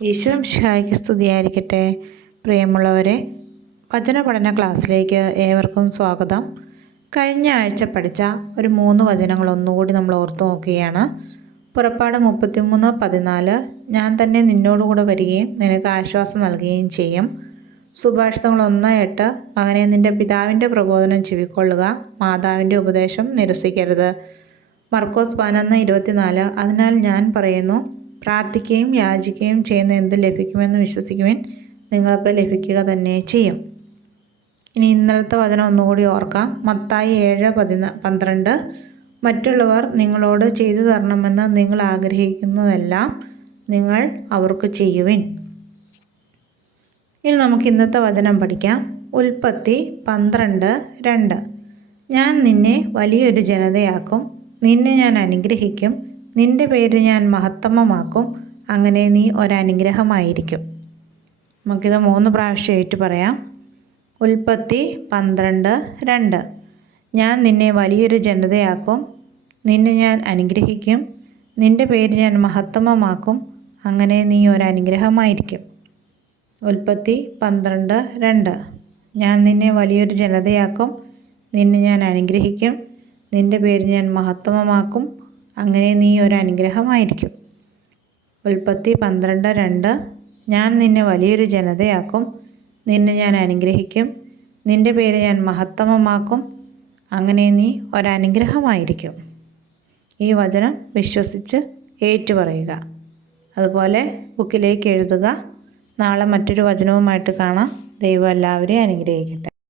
ഈശോ മിശിഹായ്ക്ക് സ്തുതിയായിരിക്കട്ടെ. പ്രിയമുള്ളവരെ, വചന പഠന ക്ലാസ്സിലേക്ക് ഏവർക്കും സ്വാഗതം. കഴിഞ്ഞ ആഴ്ച പഠിച്ച ഒരു 3 വചനങ്ങൾ ഒന്നുകൂടി നമ്മൾ ഓർത്തു നോക്കുകയാണ്. പുറപ്പാട് 33:14, ഞാൻ തന്നെ നിന്നോടുകൂടെ വരികയും നിനക്ക് ആശ്വാസം നൽകുകയും ചെയ്യും. സുഭാഷിതങ്ങൾ 1:8, മകനെ നിൻ്റെ പിതാവിൻ്റെ പ്രബോധനം ചെവിക്കൊള്ളുക, മാതാവിൻ്റെ ഉപദേശം നിരസിക്കരുത്. മർക്കോസ് 11:24, അതിനാൽ ഞാൻ പറയുന്നു, പ്രാർത്ഥിക്കുകയും യാചിക്കുകയും ചെയ്യുന്ന എന്ത് ലഭിക്കുമെന്ന് വിശ്വസിക്കുവിൻ, നിങ്ങൾക്ക് ലഭിക്കുക തന്നെ ചെയ്യും. ഇനി ഇന്നലത്തെ വചനം ഒന്നുകൂടി ഓർക്കാം. മത്തായി 7:12, മറ്റുള്ളവർ നിങ്ങളോട് ചെയ്തു തരണമെന്ന് നിങ്ങൾ ആഗ്രഹിക്കുന്നതെല്ലാം നിങ്ങൾ അവർക്ക് ചെയ്യുവിൻ. ഇനി നമുക്ക് ഇന്നത്തെ വചനം പഠിക്കാം. ഉൽപ്പത്തി 12:2, ഞാൻ നിന്നെ വലിയൊരു ജനതയാക്കും, നിന്നെ ഞാൻ അനുഗ്രഹിക്കും, നിന്റെ പേര് ഞാൻ മഹത്തമമാക്കും, അങ്ങനെ നീ ഒരനുഗ്രഹമായിരിക്കും. നമുക്കിത് 3 പ്രാവശ്യം ഏറ്റു പറയാം. ഉൽപ്പത്തി 12:2, ഞാൻ നിന്നെ വലിയൊരു ജനതയാക്കും, നിന്നെ ഞാൻ അനുഗ്രഹിക്കും, നിന്റെ പേര് ഞാൻ മഹത്തമമാക്കും, അങ്ങനെ നീ ഒരനുഗ്രഹമായിരിക്കും. ഉൽപ്പത്തി 12:2, ഞാൻ നിന്നെ വലിയൊരു ജനതയാക്കും, നിന്നെ ഞാൻ അനുഗ്രഹിക്കും, നിന്റെ പേര് ഞാൻ മഹത്തമമാക്കും, അങ്ങനെ നീ ഒരനുഗ്രഹമായിരിക്കും. ഉൽപ്പത്തി 12:2, ഞാൻ നിന്നെ വലിയൊരു ജനതയാക്കും, നിന്നെ ഞാൻ അനുഗ്രഹിക്കും, നിന്റെ പേര് ഞാൻ മഹത്തമമാക്കും, അങ്ങനെ നീ ഒരനുഗ്രഹമായിരിക്കും. ഈ വചനം വിശ്വസിച്ച് ഏറ്റുപറയുക. അതുപോലെ ബുക്കിലേക്ക് എഴുതുക. നാളെ മറ്റൊരു വചനവുമായിട്ട് കാണാം. ദൈവം എല്ലാവരെയും അനുഗ്രഹിക്കട്ടെ.